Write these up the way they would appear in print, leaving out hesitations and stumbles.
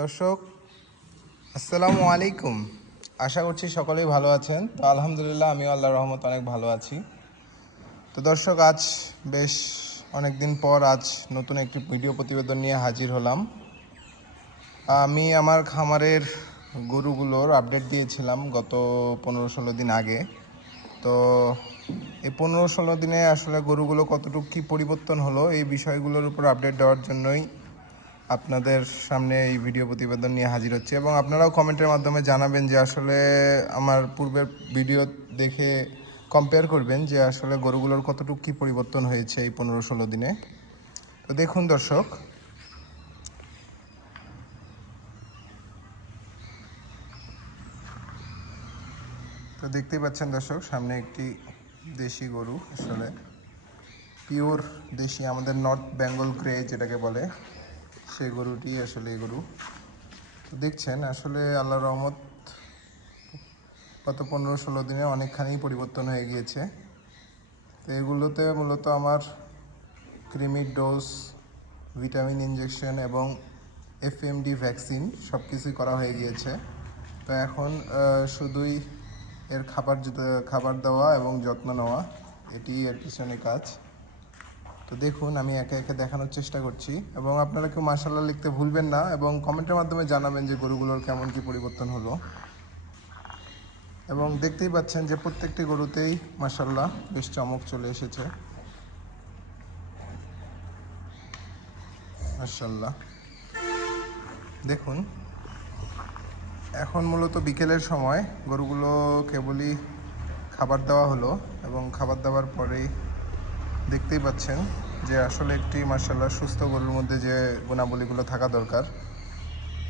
দর্শক আসসালামু আলাইকুম। আশা করছি সকলেই ভালো আছেন। তো আলহামদুলিল্লাহ আমিও আল্লাহর রহমত অনেক ভালো আছি। তো দর্শক আজ বেশ অনেক দিন পর আজ নতুন একটি ভিডিও প্রতিবেদন নিয়ে হাজির হলাম। আমি আমার খামারের গরুগুলোর আপডেট দিয়েছিলাম গত 15-16 দিন আগে। তো এই 15-16 দিনে আসলে গরুগুলো কতটুকু কী পরিবর্তন হলো এই বিষয়গুলোর উপর আপডেট দেওয়ার জন্যই আপনাদের সামনে এই ভিডিও প্রতিবেদন নিয়ে হাজির হচ্ছে, এবং আপনারাও কমেন্টের মাধ্যমে জানাবেন যে আসলে আমার পূর্বের ভিডিও দেখে কম্পেয়ার করবেন যে আসলে গরুগুলোর কতটুকু কী পরিবর্তন হয়েছে এই 15-16 দিনে। তো দেখুন দর্শক, তো দেখতেই পাচ্ছেন দর্শক, সামনে একটি দেশি গরু, আসলে পিওর দেশি, আমাদের নর্থ বেঙ্গল গ্রে যেটাকে বলে, সেই গরুটি আসলে এই গরু। তো দেখছেন আসলে আল্লাহর রহমত গত 15-16 দিনে অনেকখানি পরিবর্তন হয়ে গিয়েছে। তো এগুলোতে মূলত আমার ক্রিমির ডোজ, ভিটামিন ইনজেকশন এবং এফএমডি ভ্যাকসিন সব কিছুই করা হয়ে গিয়েছে। তো এখন শুধুই এর খাবার দেওয়া এবং যত্ন নেওয়া, এটি এর পিছনে কাজ। তো দেখুন আমি একে একে দেখানোর চেষ্টা করছি, এবং আপনারা কেউ মাশাআল্লাহ লিখতে ভুলবেন না, এবং কমেন্টের মাধ্যমে জানাবেন যে গরুগুলোর কেমন কী পরিবর্তন হলো। এবং দেখতেই পাচ্ছেন যে প্রত্যেকটি গরুতেই মাশাআল্লাহ বেশ চমক চলে এসেছে, মাশাআল্লাহ। দেখুন এখন মূলত বিকেলের সময় গরুগুলো কেবলই খাবার দেওয়া হলো, এবং খাবার দেওয়ার পরেই দেখতেই পাচ্ছেন যে আসলে একটি মাশাআল্লাহ সুস্থ গরুর মধ্যে যে গুণাবলীগুলো থাকা দরকার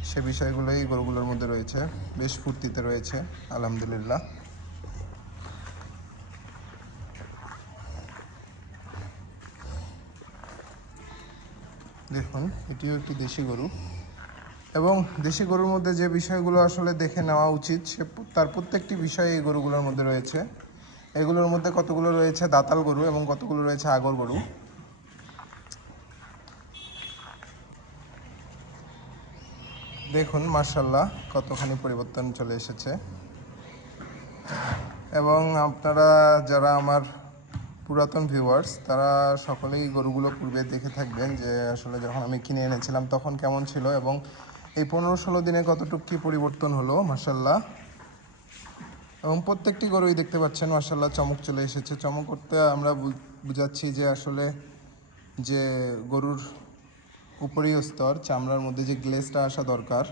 সে বিষয়গুলোই গরুগুলোর মধ্যে রয়েছে। বেশ ফুর্তিতে রয়েছে আলহামদুলিল্লাহ। দেখুন এটিও একটি দেশি গরু, এবং দেশি গরুর মধ্যে যে বিষয়গুলো আসলে দেখে নেওয়া উচিত তার প্রত্যেকটি বিষয় এই গরুগুলোর মধ্যে রয়েছে। এগুলোর মধ্যে কতগুলো রয়েছে দাতাল গরু এবং কতগুলো রয়েছে আগর গরু। দেখুন মাশাআল্লাহ কতখানি পরিবর্তন চলে এসেছে। এবং আপনারা যারা আমার পুরাতন ভিউয়ার্স তারা সকলেই গরুগুলো পূর্বে দেখে থাকবেন যে আসলে যখন আমি কিনে এনেছিলাম তখন কেমন ছিল, এবং এই 15-16 দিনে কতটুকু কী পরিবর্তন হলো মাশাআল্লাহ। এবং প্রত্যেকটি গরুই দেখতে পাচ্ছেন মাশাআল্লাহ চমক চলে এসেছে। চমক করতে আমরা বুঝাচ্ছি যে আসলে যে গরুর উপরিয় স্তর চামড়ার মধ্যে যে গ্লেজটা আসা দরকার,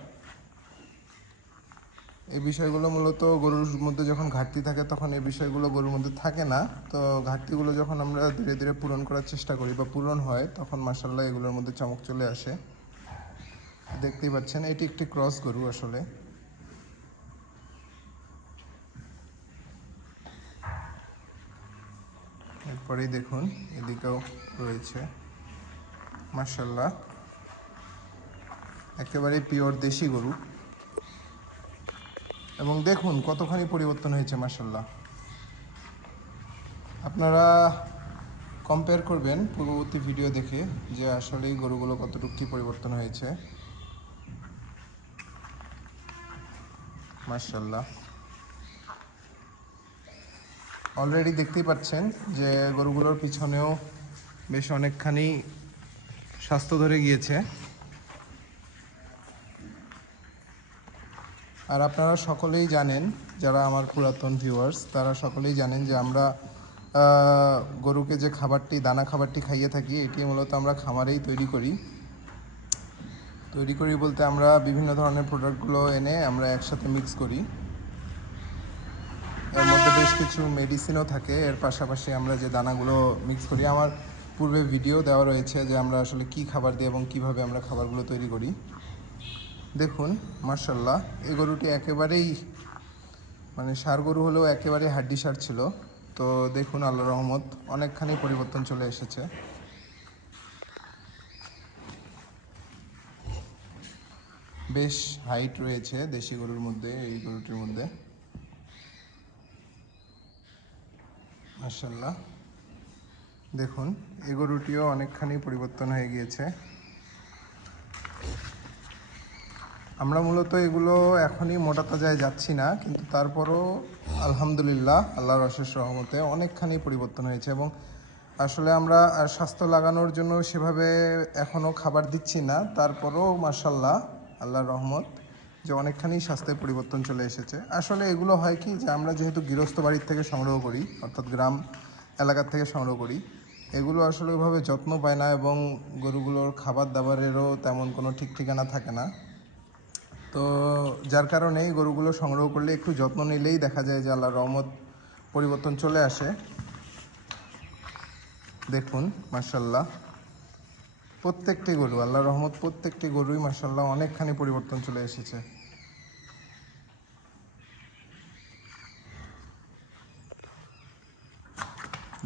এই বিষয়গুলো মূলত গরুর মধ্যে যখন ঘাটতি থাকে তখন এই বিষয়গুলো গরুর মধ্যে থাকে না। তো ঘাটতিগুলো যখন আমরা ধীরে ধীরে পূরণ করার চেষ্টা করি বা পূরণ হয় তখন মাশাআল্লাহ এগুলোর মধ্যে চমক চলে আসে। দেখতেই পাচ্ছেন এটি একটি ক্রস গরু আসলে। এরপরেই দেখুন এদিকেও রয়েছে মাশাআল্লাহ একেবারে পিওর দেশি গরু, এবং দেখুন কতখানি পরিবর্তন হয়েছে মাশাআল্লাহ। আপনারা কম্পেয়ার করবেন পূর্ববর্তী ভিডিও দেখে যে আসলেই গরুগুলো কতটুকু কী পরিবর্তন হয়েছে মাশাআল্লাহ। অলরেডি দেখতেই পাচ্ছেন যে গরুগুলোর পিছনেও বেশ অনেকখানি স্বাস্থ্য ধরে গিয়েছে। আর আপনারা সকলেই জানেন, যারা আমার পুরাতন ভিউয়ার্স তারা সকলেই জানেন যে আমরা গরুকে যে দানা খাবারটি খাইয়ে থাকি এটি মূলত আমরা খামারেই তৈরি করি বলতে আমরা বিভিন্ন ধরনের প্রোডাক্টগুলো এনে আমরা একসাথে মিক্স করি। এর মধ্যে বেশ কিছু মেডিসিনও থাকে। এর পাশাপাশি আমরা যে দানাগুলো মিক্স করি, আমার পূর্বে ভিডিও দেওয়া রয়েছে যে আমরা আসলে কি খাবার দিই এবং কিভাবে আমরা খাবারগুলো তৈরি করি। দেখুন মাশাআল্লাহ এই গরুটি একেবারেই ষাঁড় গরু হলেও একেবারে হাড্ডিসার ছিল। তো দেখুন আল্লাহর রহমত অনেকখানি পরিবর্তন চলে এসেছে। বেশ হাইট রয়েছে দেশি গরুর মধ্যে, এই গরুটির মধ্যে মাশাআল্লাহ। দেখুন এই গরুটিও অনেকখানি পরিবর্তন হয়ে গিয়েছে। আমরা মূলত এগুলো এখনই মোটা তাজায় যাচ্ছি না, কিন্তু তারপরও আলহামদুলিল্লাহ আল্লাহর অশেষ রহমতে অনেকখানি পরিবর্তন হয়েছে। এবং আসলে আমরা স্বাস্থ্য লাগানোর জন্য সেভাবে এখনও খাবার দিচ্ছি না, তারপরও মাশাল্লাহ আল্লাহর রহমত যে অনেকখানি স্বাস্থ্যের পরিবর্তন চলে এসেছে। আসলে এগুলো হয় কি, যে আমরা যেহেতু গৃহস্থ বাড়ির থেকে সংগ্রহ করি, অর্থাৎ গ্রাম এলাকার থেকে সংগ্রহ করি, এগুলো আসলে ওইভাবে যত্ন পায় না এবং গরুগুলোর খাবার দাবারেরও তেমন কোনো ঠিক ঠিকানা থাকে না। তো যার কারণে এই গরুগুলো সংগ্রহ করলে একটু যত্ন নিলেই দেখা যায় যে আল্লাহর রহমত পরিবর্তন চলে আসে। দেখুন মাশাল্লাহ প্রত্যেকটি গরু, আল্লাহর রহমত প্রত্যেকটি গরুই মাশাল্লাহ অনেকখানি পরিবর্তন চলে এসেছে।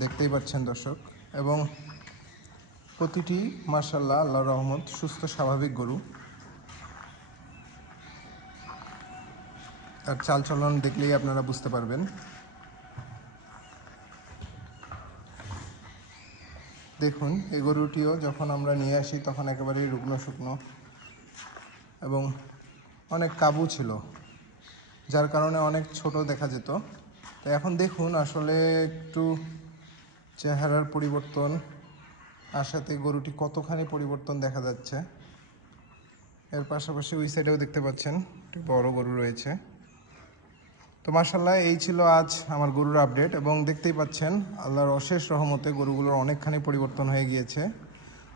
দেখতেই পাচ্ছেন দর্শক, এবং প্রতিটি মাশাল্লাহ আল্লাহর রহমত সুস্থ স্বাভাবিক গরু। আর চালচলন দেখলেই আপনারা বুঝতে পারবেন। দেখুন এই গরুটিও যখন আমরা নিয়ে আসি তখন একেবারেই রুগ্ন শুকনো এবং অনেক কাবু ছিল, যার কারণে অনেক ছোট দেখা যেত। তো এখন দেখুন আসলে একটু চেহারার পরিবর্তন আসাতে গরুটি কতখানি পরিবর্তন দেখা যাচ্ছে। এর পাশাপাশি ওই সাইডেও দেখতে পাচ্ছেন একটি বড় গরু রয়েছে। তো মাশাল্লাহ এই ছিল আজ আমার গরুর আপডেট, এবং দেখতেই পাচ্ছেন আল্লাহর অশেষ রহমতে গরুগুলোর অনেকখানি পরিবর্তন হয়ে গিয়েছে।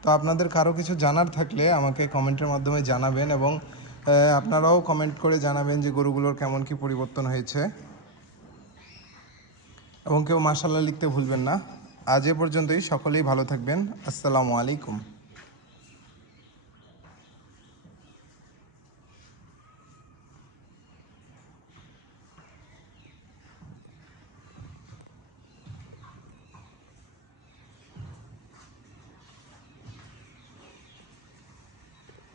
তো আপনাদের কারো কিছু জানার থাকলে আমাকে কমেন্টের মাধ্যমে জানাবেন, এবং আপনারাও কমেন্ট করে জানাবেন যে গরুগুলোর কেমন কি পরিবর্তন হয়েছে, এবং কেউ মাশাল্লাহ লিখতে ভুলবেন না। আজ এ পর্যন্তই, সকলেই ভালো থাকবেন। আসসালামু আলাইকুম।